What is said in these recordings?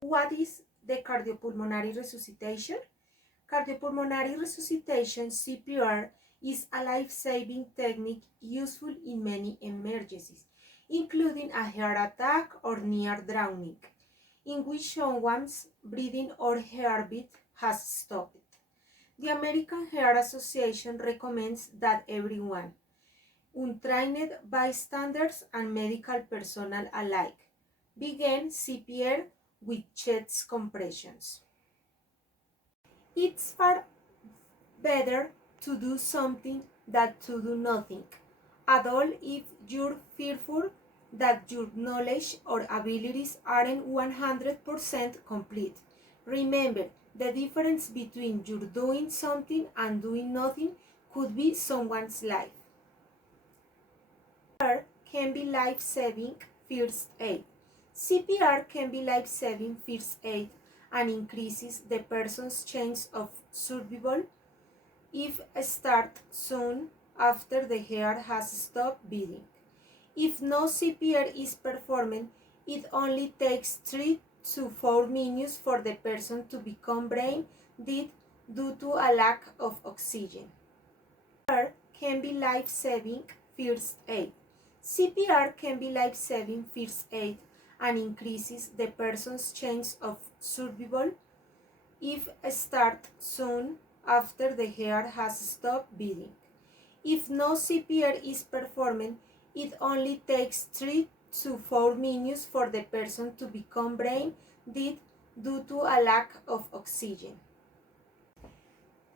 What is the cardiopulmonary resuscitation? Cardiopulmonary resuscitation (CPR) is a life-saving technique useful in many emergencies, including a heart attack or near drowning, in which someone's breathing or heartbeat has stopped. The American Heart Association recommends that everyone, untrained bystanders and medical personnel alike, begin CPR with chest compressions. It's far better to do something than to do nothing at all if you're fearful that your knowledge or abilities aren't 100% complete. Remember, the difference between you doing something and doing nothing could be someone's life. CPR can be life-saving first aid. CPR can be life-saving first aid and increases the person's chance of survival if start soon after the heart has stopped beating. If no CPR is performed, it only takes 3 to 4 minutes for the person to become brain dead due to a lack of oxygen. CPR can be life-saving first aid. CPR can be life-saving first aid and increases the person's chance of survival if start soon after the heart has stopped beating. If no CPR is performed, it only takes 3 to 4 minutes for the person to become brain dead due to a lack of oxygen.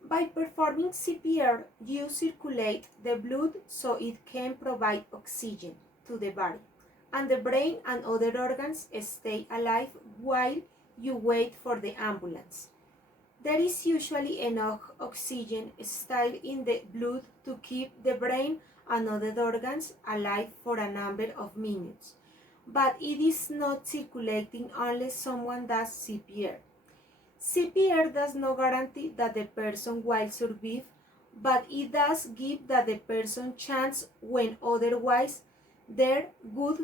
By performing CPR, you circulate the blood so it can provide oxygen to the body, and the brain and other organs stay alive while you wait for the ambulance. There is usually enough oxygen stored in the blood to keep the brain and other organs alive for a number of minutes, but it is not circulating unless someone does CPR. CPR does not guarantee that the person will survive, but it does give that the person chance when otherwise there would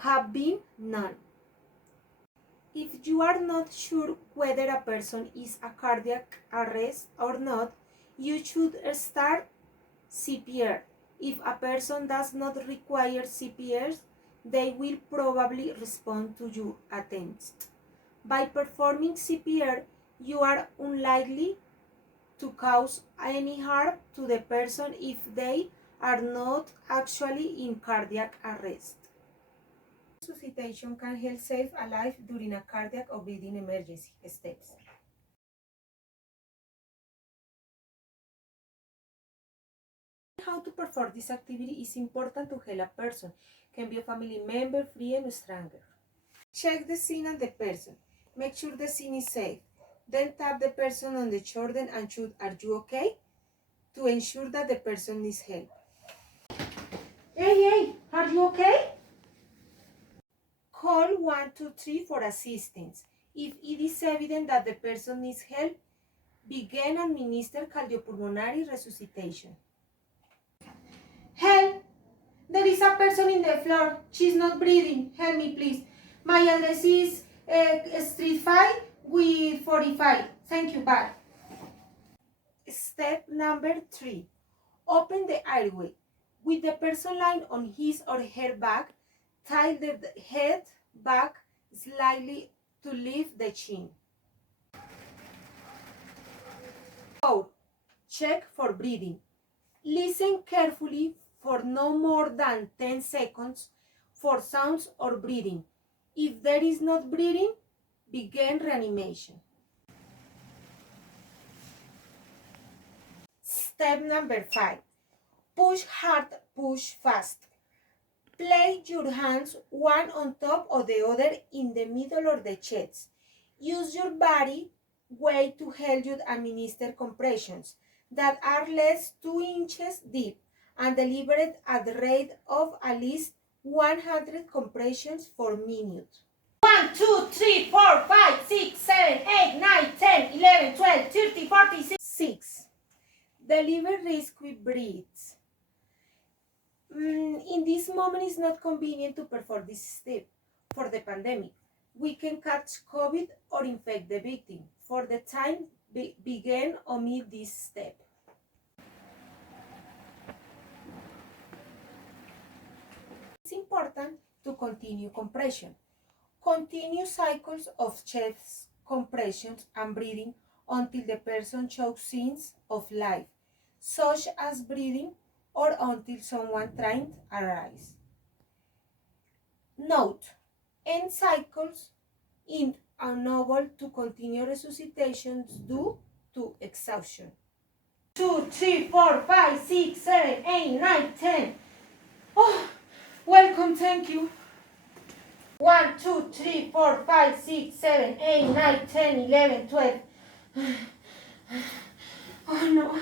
have been none. If you are not sure whether a person is a cardiac arrest or not, you should start CPR. If a person does not require CPR, they will probably respond to your attempts. By performing CPR, you are unlikely to cause any harm to the person if they are not actually in cardiac arrest. Resuscitation can help save a life during a cardiac or breathing emergency. Steps. How to perform this activity is important to help a person. Can be a family member, friend, or stranger. Check the scene and the person. Make sure the scene is safe. Then tap the person on the shoulder and shout, "Are you okay?" to ensure that the person needs help. Hey, are you okay? Call 123 for assistance. If it is evident that the person needs help, begin administer cardiopulmonary resuscitation. Help! There is a person in the floor. She's not breathing. Help me, please. My address is Street 5 with 45. Thank you. Bye. Step number 3. Open the airway. With the person lying on his or her back, tilt the head back slightly to lift the chin. 4. Check for breathing. Listen carefully for no more than 10 seconds for sounds or breathing. If there is not breathing, begin reanimation. Step number 5. Push hard, push fast. Place your hands one on top of the other in the middle of the chest. Use your body weight to help you administer compressions that are less 2 inches deep and delivered at the rate of at least 100 compressions per minute. 1, 2, 3, 4, 5, 6, 7, 8, 9, 10, 11, 12, 13, 14, 6. Deliver risk with breaths. In this moment, it's not convenient to perform this step for the pandemic. we can catch COVID or infect the victim. For the time, begin omit this step. It's important to continue compression. Continue cycles of chest compressions and breathing until the person shows signs of life, such as breathing, or until someone trying to arise. Note, end cycles in unable to continue resuscitations due to exhaustion. 2, 3, 4, 5, 6, 7, 8, 9, 10. Oh, welcome, thank you. 1, 2, 3, 4, 5, 6, 7, 8, 9, 10, 11, 12. Oh no.